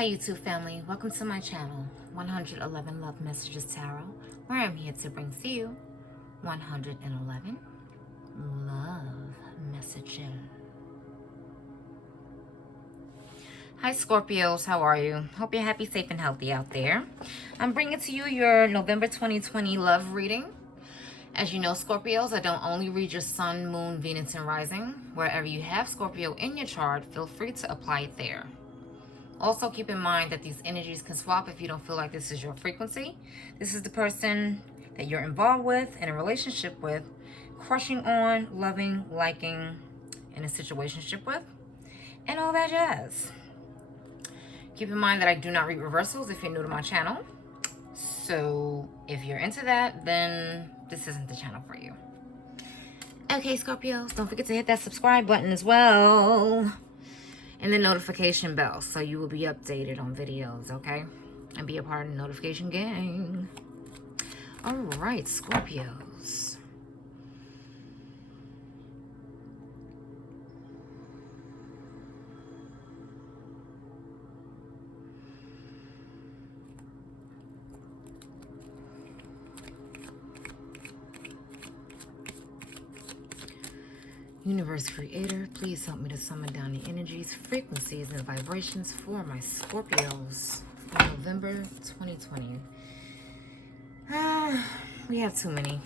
Hi YouTube family, welcome to my channel, 111 Love Messages Tarot, where I'm here to bring to you 111 Love Messages. Hi Scorpios, how are you? Hope you're happy, safe, and healthy out there. I'm bringing to you your November 2020 love reading. As you know, Scorpios, I don't only read your sun, moon, Venus, and rising. Wherever you have Scorpio in your chart, feel free to apply it there. Also, keep in mind that these energies can swap if you don't feel like this is your frequency. This is the person that you're involved with, in a relationship with, crushing on, loving, liking, in a situationship with, and all that jazz. Keep in mind that I do not read reversals if you're new to my channel. So if you're into that, then this isn't the channel for you. Okay, Scorpios, don't forget to hit that subscribe button as well. And the notification bell, so you will be updated on videos, okay? And be a part of the notification gang. All right, Scorpios. Universe Creator, please help me to summon down the energies, frequencies, and vibrations for my Scorpios for November 2020. We have too many.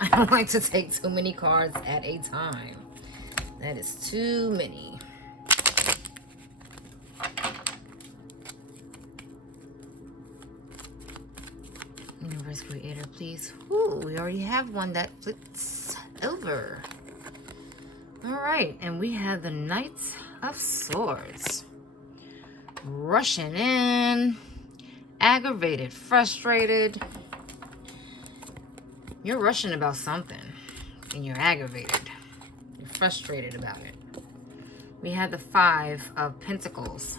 I don't like to take too many cards at a time. That is too many. Universe Creator, please. Ooh, we already have one that flips over. All right, and we have the Knight of Swords. Rushing in, aggravated, frustrated. You're rushing about something, and you're aggravated. You're frustrated about it. We have the Five of Pentacles.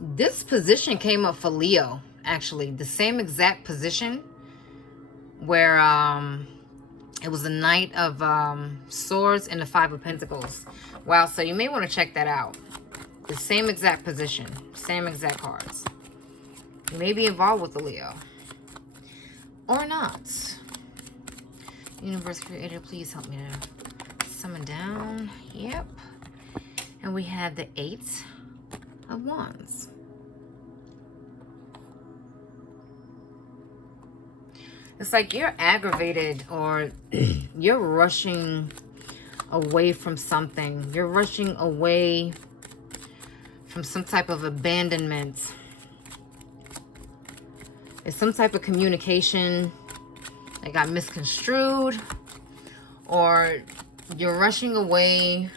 This position came up for Leo, actually. The same exact position where, it was the Knight of Swords and the Five of Pentacles. Wow, so you may want to check that out. The same exact position. Same exact cards. You may be involved with the Leo. Or not. Universe Creator, please help me to summon down. Yep. And we have the Eight of Wands. It's like you're aggravated, or you're rushing away from something. You're rushing away from some type of abandonment. It's some type of communication that got misconstrued, or you're rushing away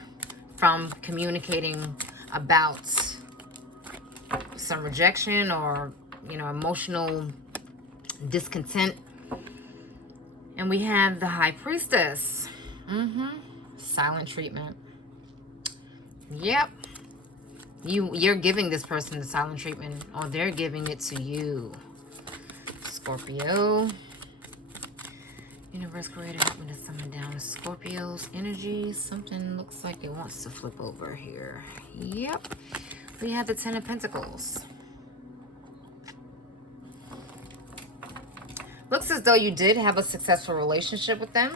from communicating about some rejection or, you know, emotional discontent. And we have the High Priestess. Silent treatment. Yep. You're giving this person the silent treatment, or they're giving it to you. Scorpio. Universe Creator, help me to summon down Scorpio's energy. Something looks like it wants to flip over here. Yep. We have the Ten of Pentacles. Looks as though you did have a successful relationship with them.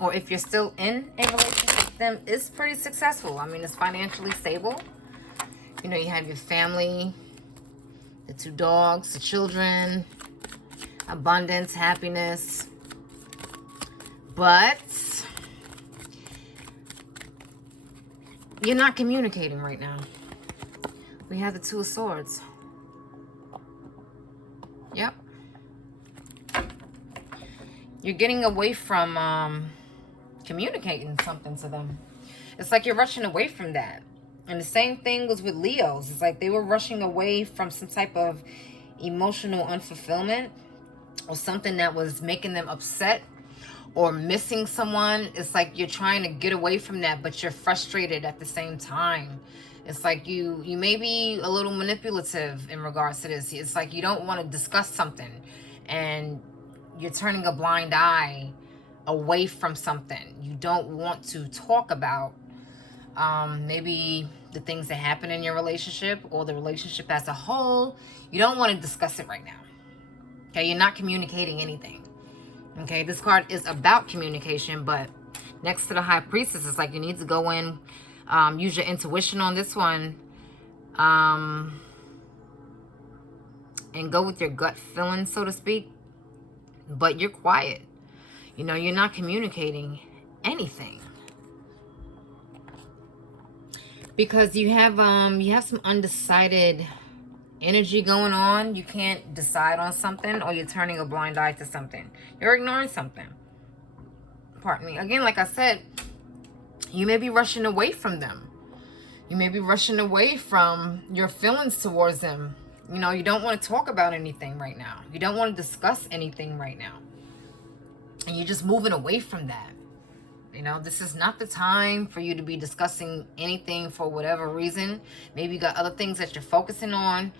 Or if you're still in a relationship with them, it's pretty successful. I mean, it's financially stable. You know, you have your family, the 2 dogs, the children, abundance, happiness. But you're not communicating right now. We have the Two of Swords. Yep. You're getting away from communicating something to them. It's like you're rushing away from that. And the same thing was with Leos. It's like they were rushing away from some type of emotional unfulfillment, or something that was making them upset, or missing someone. It's like you're trying to get away from that, but you're frustrated at the same time. It's like you may be a little manipulative in regards to this. It's like you don't want to discuss something, and you're turning a blind eye away from something. You don't want to talk about maybe the things that happen in your relationship or the relationship as a whole, you don't want to discuss it right now. Okay, you're not communicating anything. Okay, this card is about communication, but next to the High Priestess, it's like you need to go in, use your intuition on this one, and go with your gut feeling, so to speak. But you're quiet. You know, you're not communicating anything. Because you have some undecided energy going on. You can't decide on something, or you're turning a blind eye to something. You're ignoring something. Pardon me. Again, like I said, you may be rushing away from them. You may be rushing away from your feelings towards them. You know, you don't want to talk about anything right now. You don't want to discuss anything right now. And you're just moving away from that. You know, this is not the time for you to be discussing anything for whatever reason. Maybe you got other things that you're focusing on,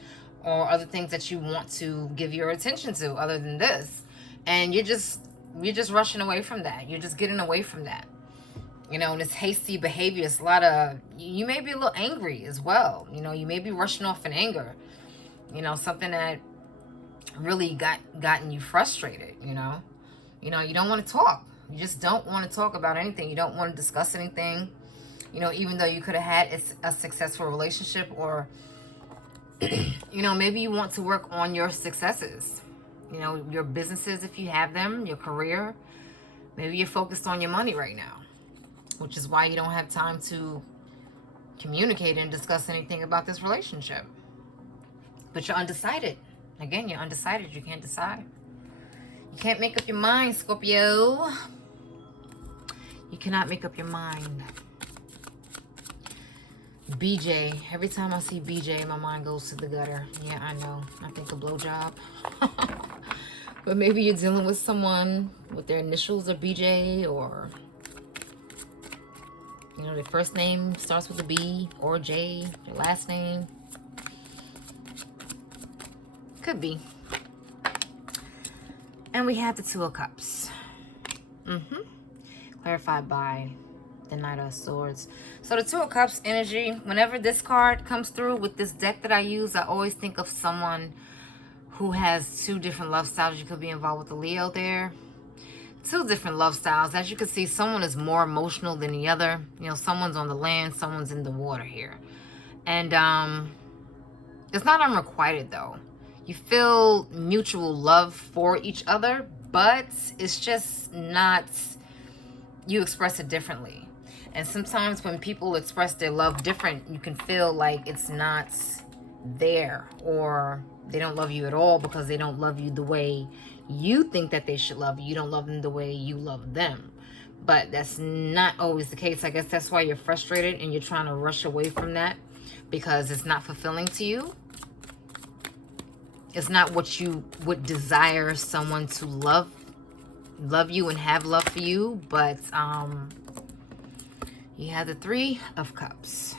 or other things that you want to give your attention to other than this. And you're just rushing away from that. You're just getting away from that. You know, this hasty behavior is a lot of, you may be a little angry as well. You know, you may be rushing off in anger. You know, something that really gotten you frustrated, you know. You know, you don't want to talk. You just don't want to talk about anything. You don't want to discuss anything. You know, even though you could have had a successful relationship, or, you know, maybe you want to work on your successes. You know, your businesses, if you have them, your career. Maybe you're focused on your money right now, which is why you don't have time to communicate and discuss anything about this relationship. But you're undecided. Again, you're undecided. You can't decide. You can't make up your mind, Scorpio. You cannot make up your mind. BJ. Every time I see BJ, my mind goes to the gutter. Yeah, I know. I think a blowjob. But maybe you're dealing with someone with their initials are BJ, or, you know, their first name starts with a B or J, their last name. Could be. And we have the Two of Cups. Clarified by the Knight of Swords. So the Two of Cups energy, whenever this card comes through with this deck that I use, I always think of someone who has two different love styles. You could be involved with the Leo there. Two different love styles. As you can see, someone is more emotional than the other. You know, someone's on the land, someone's in the water here. And it's not unrequited though. You feel mutual love for each other, but it's just not, you express it differently. And sometimes when people express their love different, you can feel like it's not there, or they don't love you at all because they don't love you the way you think that they should love you. You don't love them the way you love them. But that's not always the case. I guess that's why you're frustrated and you're trying to rush away from that, because it's not fulfilling to you. It's not what you would desire someone to love you and have love for you. But you have the Three of Cups.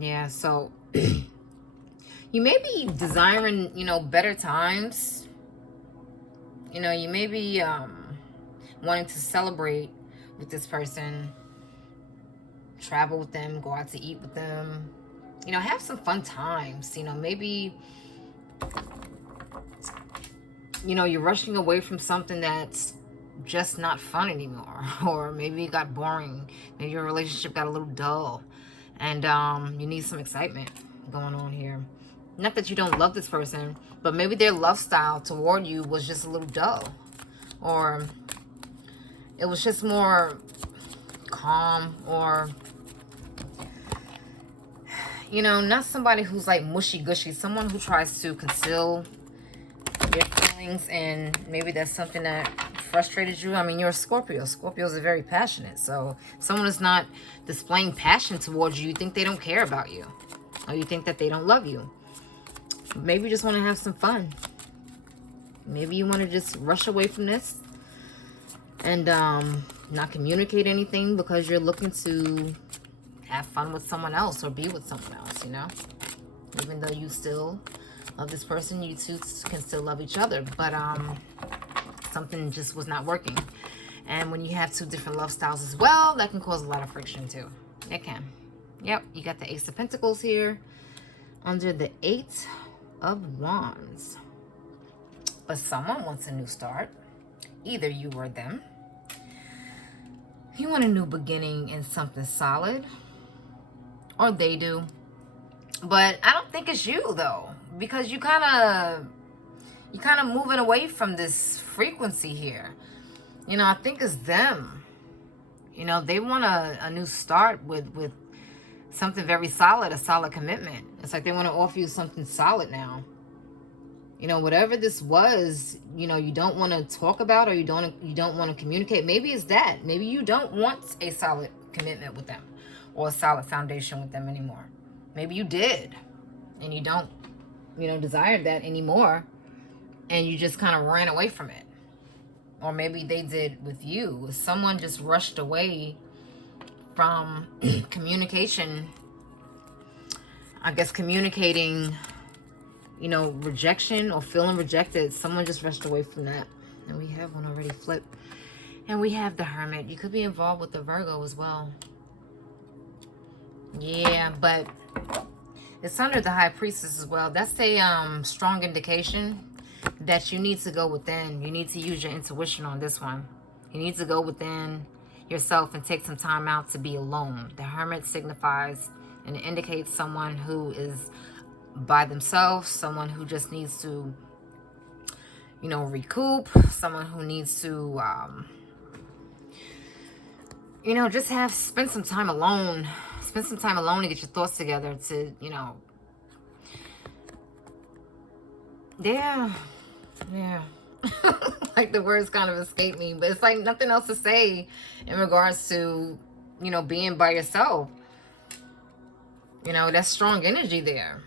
Yeah, so you may be desiring, you know, better times. You know, you may be wanting to celebrate with this person, travel with them, go out to eat with them. You know, have some fun times. You know, maybe, you know, you're rushing away from something that's just not fun anymore. Or maybe it got boring. Maybe your relationship got a little dull. And you need some excitement going on here. Not that you don't love this person, but maybe their love style toward you was just a little dull. Or it was just more calm, or, you know, not somebody who's like mushy-gushy. Someone who tries to conceal their feelings, and maybe that's something that frustrated you. I mean, you're a Scorpio. Scorpios are very passionate. So if someone is not displaying passion towards you, you think they don't care about you. Or you think that they don't love you. Maybe you just want to have some fun. Maybe you want to just rush away from this and not communicate anything because you're looking to have fun with someone else or be with someone else, you know. Even though you still love this person, you two can still love each other. But something just was not working. And when you have two different love styles as well, that can cause a lot of friction too. They can. Yep, you got the Ace of Pentacles here under the Eight of Wands. But someone wants a new start. Either you or them. You want a new beginning in something solid. Or they do. But I don't think it's you, though. Because you kind of moving away from this frequency here. You know, I think it's them. You know, they want a new start with something very solid, a solid commitment. It's like they want to offer you something solid now. You know, whatever this was, you know, you don't want to talk about, or you don't want to communicate. Maybe it's that. Maybe you don't want a solid commitment with them or a solid foundation with them anymore. Maybe you did and you don't, you know, desire that anymore, and you just kind of ran away from it. Or maybe they did with you. Someone just rushed away from communication. I guess communicating, you know, rejection or feeling rejected. Someone just rushed away from that. And we have one already flipped. And we have the Hermit. You could be involved with the Virgo as well. Yeah, but it's under the High Priestess as well. That's a strong indication that you need to go within. You need to use your intuition on this one. You need to go within yourself and take some time out to be alone. The Hermit signifies and indicates someone who is by themselves, someone who just needs to, you know, recoup, someone who needs to, you know, just spend some time alone. Spend some time alone to get your thoughts together to, you know, yeah. Like the words kind of escape me, but it's like nothing else to say in regards to, you know, being by yourself. You know, that's strong energy there.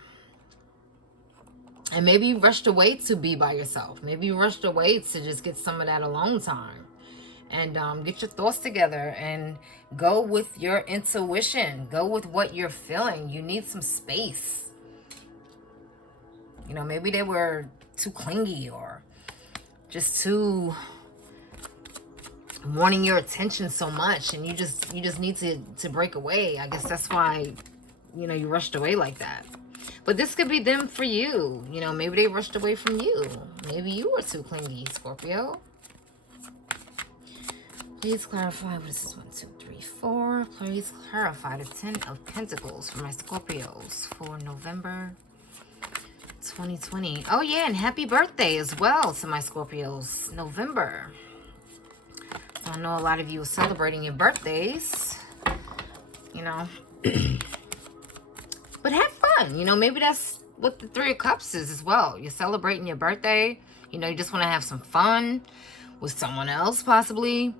And maybe you rushed away to be by yourself. Maybe you rushed away to just get some of that alone time. And get your thoughts together and go with your intuition. Go with what you're feeling. You need some space. You know, maybe they were too clingy or just too wanting your attention so much, and you just need to break away. I guess that's why, you know, you rushed away like that. But this could be them for you. You know, maybe they rushed away from you. Maybe you were too clingy, Scorpio. Please clarify what this is. 1, 2, 3, 4. Please clarify the 10 of Pentacles for my Scorpios for November 2020. Oh yeah, and happy birthday as well to my Scorpios. November. So I know a lot of you are celebrating your birthdays. You know. But have fun. You know, maybe that's what the Three of Cups is as well. You're celebrating your birthday. You know, you just want to have some fun with someone else possibly.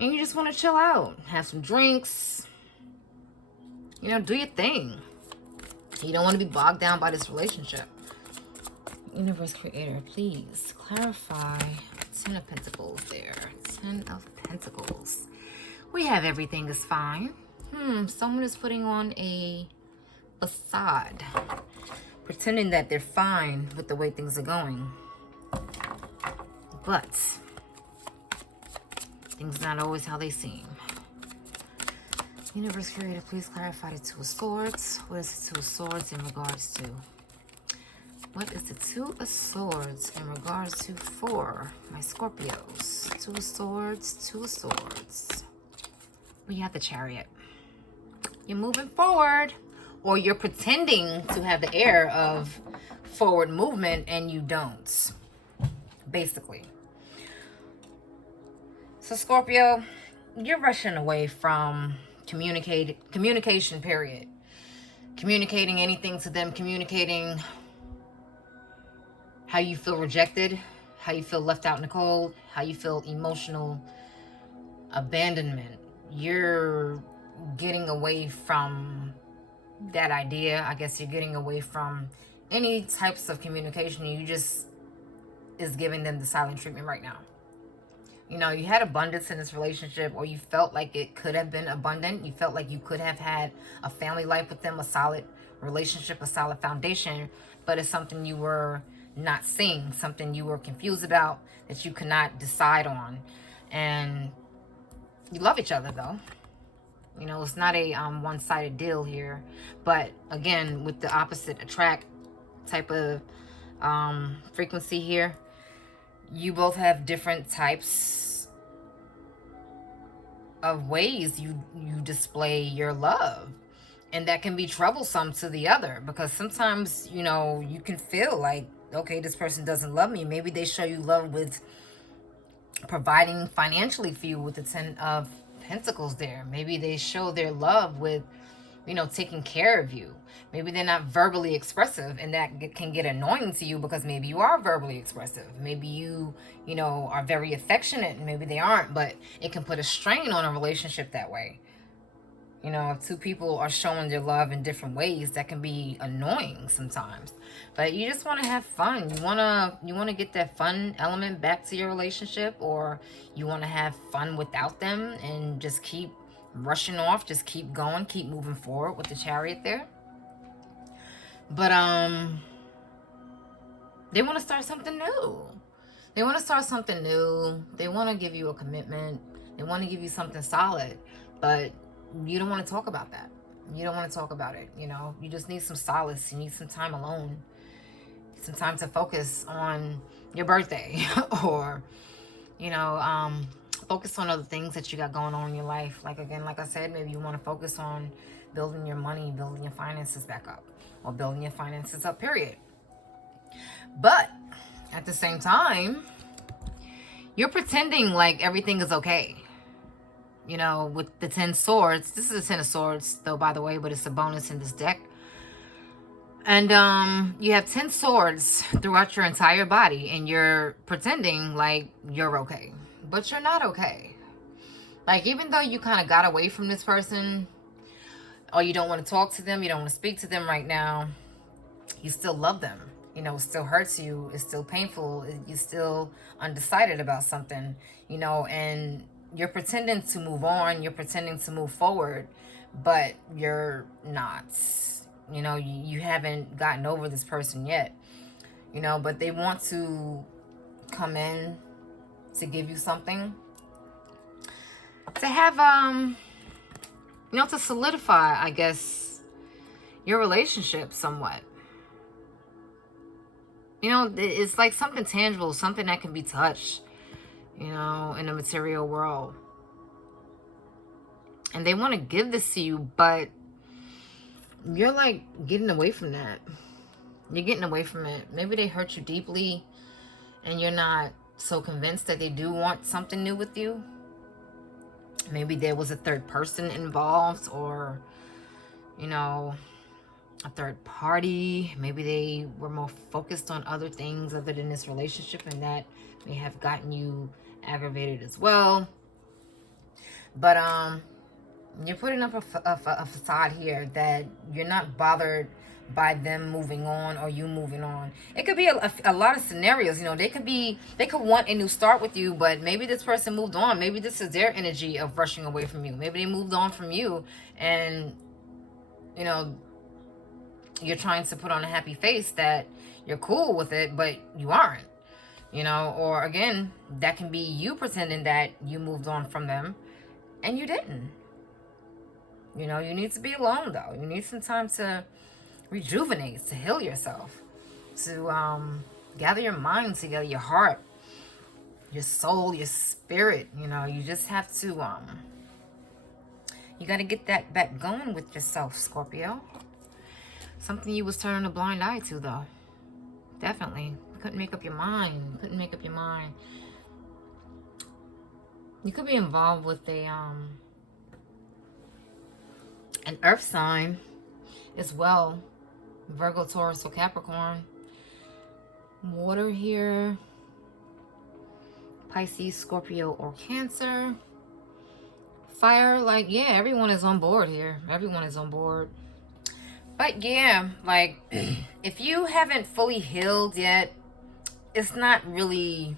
And you just want to chill out. Have some drinks. You know, do your thing. You don't want to be bogged down by this relationship. Universe Creator, please clarify 10 of Pentacles there. 10 of Pentacles. We have everything is fine. Someone is putting on a facade, pretending that they're fine with the way things are going. But things are not always how they seem. Universe Creator, please clarify the Two of Swords. What is the Two of Swords in regards to? What is the Two of Swords in regards to for my Scorpios? Two of Swords, Two of Swords. We have the Chariot. You're moving forward, or you're pretending to have the air of forward movement and you don't, basically. So Scorpio, you're rushing away from communication, period. Communicating anything to them, communicating how you feel rejected, how you feel left out in the cold, how you feel emotional abandonment. You're getting away from that idea. I guess you're getting away from any types of communication. You just is giving them the silent treatment right now. You know, you had abundance in this relationship, or you felt like it could have been abundant. You felt like you could have had a family life with them, a solid relationship, a solid foundation, but it's something you were not seeing, something you were confused about, that you could not decide on. And you love each other though. You know, it's not a one-sided deal here. But again, with the opposite attract type of frequency here, you both have different types of ways you display your love. And that can be troublesome to the other, because sometimes, you know, you can feel like, okay, this person doesn't love me. Maybe they show you love with providing financially for you with the 10 of Pentacles there. Maybe they show their love with, you know, taking care of you. Maybe they're not verbally expressive, and that can get annoying to you because maybe you are verbally expressive. Maybe you know, are very affectionate, and maybe they aren't, but it can put a strain on a relationship that way. You know, if two people are showing their love in different ways, that can be annoying sometimes. But you just want to have fun. You want to get that fun element back to your relationship, or you want to have fun without them and just keep rushing off, just keep going, keep moving forward with the Chariot there. But they want to start something new. They want to start something new. They want to give you a commitment. They want to give you something solid. But you don't want to talk about that. You don't want to talk about it. You know, you just need some solace. You need some time alone. Some time to focus on your birthday or, you know, focus on other things that you got going on in your life. Like, again, like I said, maybe you want to focus on building your money, building your finances back up, or building your finances up, period. But at the same time, you're pretending like everything is okay. You know, with the 10 swords. This is a 10 of swords, though, by the way, but it's a bonus in this deck. And you have 10 swords throughout your entire body, and you're pretending like you're okay. But you're not okay. Like, even though you kind of got away from this person, or you don't want to talk to them, you don't want to speak to them right now, you still love them. You know, it still hurts you. It's still painful. You're still undecided about something, you know, and you're pretending to move on. You're pretending to move forward, but you're not. You know, you haven't gotten over this person yet, you know, but they want to come in to give you something. To have, you know, to solidify, I guess, your relationship somewhat. You know, it's like something tangible, something that can be touched, you know, in the material world. And they want to give this to you, but you're like getting away from that. You're getting away from it. Maybe they hurt you deeply and you're not so convinced that they do want something new with you. Maybe there was a third person involved, or, you know, a third party. Maybe they were more focused on other things other than this relationship, and that may have gotten you aggravated as well. But you're putting up a facade here that you're not bothered by them moving on or you moving on. It could be a lot of scenarios. You know, they could want a new start with you, but maybe this person moved on. Maybe this is their energy of rushing away from you. Maybe they moved on from you, and, you know, you're trying to put on a happy face that you're cool with it, but you aren't. You know, or again, that can be you pretending that you moved on from them and you didn't. You know, you need to be alone, though. You need some time to rejuvenate, to heal yourself, to gather your mind together, your heart, your soul, your spirit. You know, you just have to, you got to get that back going with yourself, Scorpio. Something you was turning a blind eye to, though. Definitely. Couldn't make up your mind. Couldn't make up your mind. You could be involved with a, an earth sign as well. Virgo, Taurus, or Capricorn. Water here. Pisces, Scorpio, or Cancer. Fire, like, yeah, everyone is on board here. Everyone is on board. But yeah, like, if you haven't fully healed yet, it's not really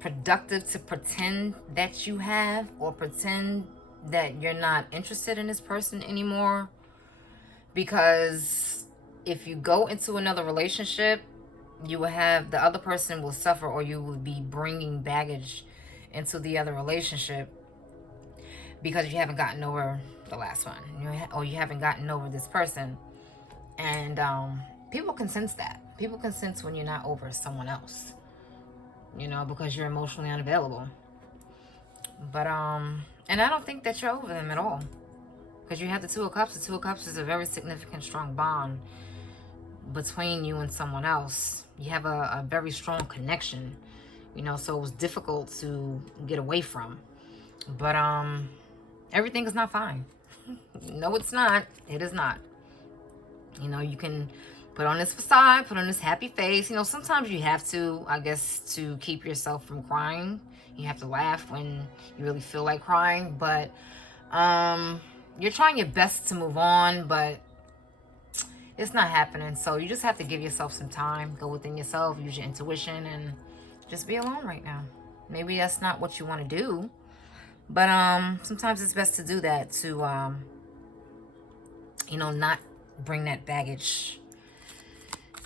productive to pretend that you have, or pretend that you're not interested in this person anymore. Because if you go into another relationship, you will have, the other person will suffer, or you will be bringing baggage into the other relationship. because you haven't gotten over the last one, or you haven't gotten over this person. And people can sense that. People can sense when you're not over someone else, you know, because you're emotionally unavailable. But and I don't think that you're over them at all, because you have the Two of Cups. The Two of Cups is a very significant, strong bond between you and someone else. You have a very strong connection, you know, so it was difficult to get away from. But everything is not fine. No, it's not. It is not. You know, you can put on this facade, put on this happy face. You know, sometimes you have to, I guess, to keep yourself from crying. You have to laugh when you really feel like crying. But you're trying your best to move on, but it's not happening. So you just have to give yourself some time. Go within yourself, use your intuition, and just be alone right now. Maybe that's not what you want to do, but sometimes it's best to do that to you know, not bring that baggage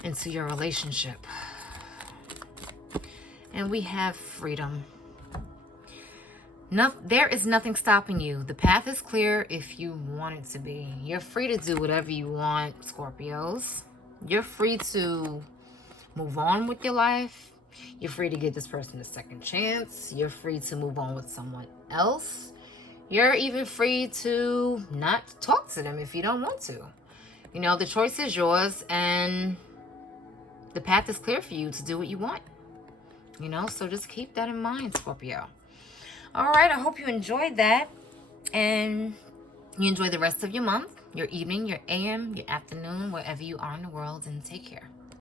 into your relationship. And we have freedom. There is nothing stopping you. The path is clear if you want it to be. You're free to do whatever you want, Scorpios. You're free to move on with your life. You're free to give this person a second chance. You're free to move on with someone else. You're even free to not talk to them if you don't want to. You know, the choice is yours, and the path is clear for you to do what you want. You know, so just keep that in mind, Scorpio. All right, I hope you enjoyed that, and you enjoy the rest of your month, your evening, your AM, your afternoon, wherever you are in the world, and take care.